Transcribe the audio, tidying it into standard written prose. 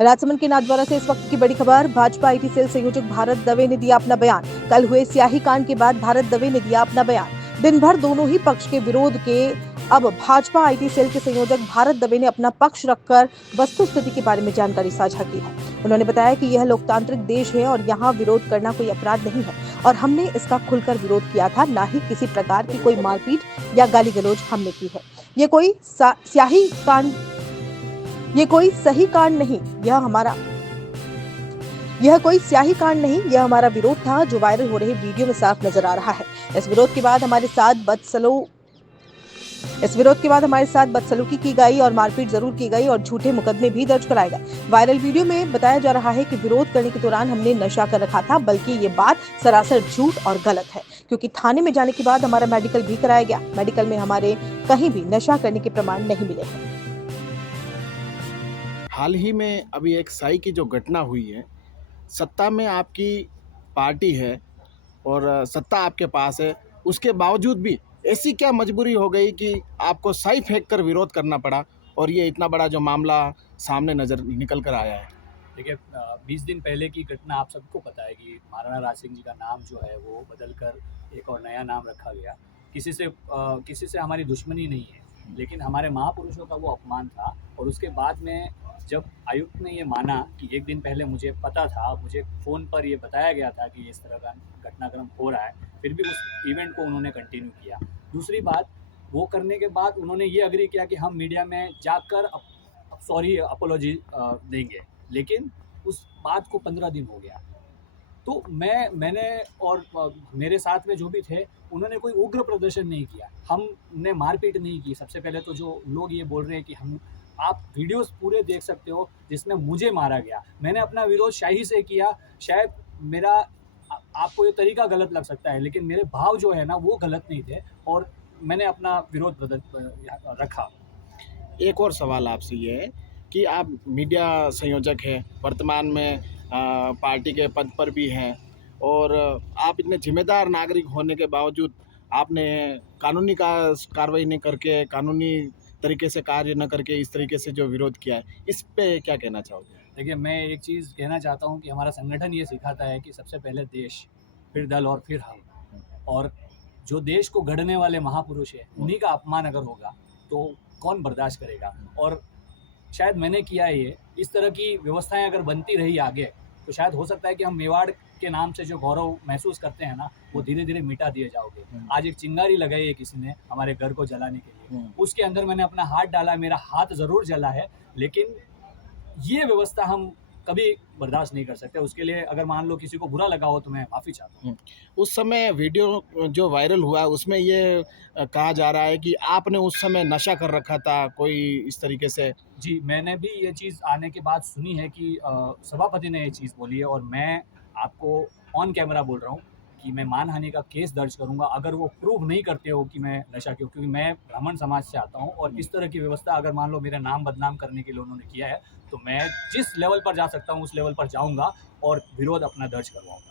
राजसमंद के नाथद्वारा से इस वक्त की बड़ी खबर। भाजपा आईटी सेल संयोजक भारत दवे ने दिया अपना बयान। कल हुए स्याही कांड के बाद भारत दवे ने दिया अपना बयान। दिन भर दोनों ही पक्ष के विरोध के अब भाजपा आईटी सेल के संयोजक भारत दवे ने अपना पक्ष रखकर वस्तु स्थिति के बारे में जानकारी साझा की है। उन्होंने बताया कि यह लोकतांत्रिक देश है और यहाँ विरोध करना कोई अपराध नहीं है और हमने इसका खुलकर विरोध किया था, ना ही किसी प्रकार की कोई मारपीट या गाली गलौज हमने की है। ये कोई सही कांड नहीं, यह कोई स्याही कांड नहीं, यह हमारा विरोध था जो वायरल हो रहे वीडियो में साफ नजर आ रहा है। इस विरोध के बाद हमारे साथ बदसलूकी की गई और मारपीट जरूर की गई और झूठे मुकदमे भी दर्ज कराए गए। वायरल वीडियो में बताया जा रहा है कि विरोध करने के दौरान हमने नशा कर रखा था, बल्कि ये बात सरासर झूठ और गलत है, क्योंकि थाने में जाने के बाद हमारा मेडिकल भी कराया गया। मेडिकल में हमारे कहीं भी नशा करने के प्रमाण नहीं मिले हैं। हाल ही में अभी एक साई की जो घटना हुई है, सत्ता में आपकी पार्टी है और सत्ता आपके पास है, उसके बावजूद भी ऐसी क्या मजबूरी हो गई कि आपको साई फेंक कर विरोध करना पड़ा और ये इतना बड़ा जो मामला सामने निकल कर आया है? देखिए, 20 दिन पहले की घटना आप सबको पता है कि महाराणा राज सिंह जी का नाम जो है वो बदल कर एक और नया नाम रखा गया। किसी से हमारी दुश्मनी नहीं है, लेकिन हमारे महापुरुषों का वो अपमान था। और उसके बाद में जब आयुक्त ने ये माना कि एक दिन पहले मुझे पता था, मुझे फ़ोन पर ये बताया गया था कि इस तरह का घटनाक्रम हो रहा है, फिर भी उस इवेंट को उन्होंने कंटिन्यू किया। दूसरी बात, वो करने के बाद उन्होंने ये एग्री किया कि हम मीडिया में जाकर अपोलॉजी देंगे, लेकिन उस बात को 15 दिन हो गया। तो मैंने और मेरे साथ में जो भी थे, उन्होंने कोई उग्र प्रदर्शन नहीं किया, हमने मारपीट नहीं की। सबसे पहले तो जो लोग ये बोल रहे हैं कि आप वीडियोस पूरे देख सकते हो जिसमें मुझे मारा गया, मैंने अपना विरोध शाही से किया। शायद मेरा आपको ये तरीका गलत लग सकता है, लेकिन मेरे भाव जो है ना वो गलत नहीं थे और मैंने अपना विरोध रखा। एक और सवाल आपसे ये है कि आप मीडिया संयोजक हैं, वर्तमान में पार्टी के पद पर भी हैं और आप इतने जिम्मेदार नागरिक होने के बावजूद आपने कानूनी कार्रवाई नहीं करके, कानूनी तरीके से कार्य न करके इस तरीके से जो विरोध किया है, इस पे क्या कहना चाहोगे? देखिए, मैं एक चीज़ कहना चाहता हूँ कि हमारा संगठन ये सिखाता है कि सबसे पहले देश, फिर दल और फिर हम। और जो देश को गढ़ने वाले महापुरुष हैं, उन्हीं का अपमान अगर होगा तो कौन बर्दाश्त करेगा। और शायद मैंने किया है ये, इस तरह की व्यवस्थाएं अगर बनती रही आगे, तो शायद हो सकता है कि हम मेवाड़ के नाम से जो गौरव महसूस करते हैं ना, वो धीरे धीरे मिटा दिए जाओगे। आज एक चिंगारी लगाई है किसी ने हमारे घर को जलाने के लिए, उसके अंदर मैंने अपना हाथ डाला, मेरा हाथ ज़रूर जला है, लेकिन ये व्यवस्था हम कभी बर्दाश्त नहीं कर सकते। उसके लिए अगर मान लो किसी को बुरा लगा हो तो मैं माफ़ी चाहता हूँ। उस समय वीडियो जो वायरल हुआ उसमें ये कहा जा रहा है कि आपने उस समय नशा कर रखा था, कोई इस तरीके से। जी, मैंने भी ये चीज़ आने के बाद सुनी है कि सभापति ने ये चीज़ बोली है, और मैं आपको ऑन कैमरा बोल रहा हूँ कि मैं मानहानि का केस दर्ज करूँगा अगर वो प्रूव नहीं करते हो कि मैं नशा किया, क्योंकि मैं ब्राह्मण समाज से आता हूँ और इस तरह की व्यवस्था अगर मान लो मेरा नाम बदनाम करने के लिए उन्होंने किया है, तो मैं जिस लेवल पर जा सकता हूँ उस लेवल पर जाऊँगा और विरोध अपना दर्ज करवाऊँगा।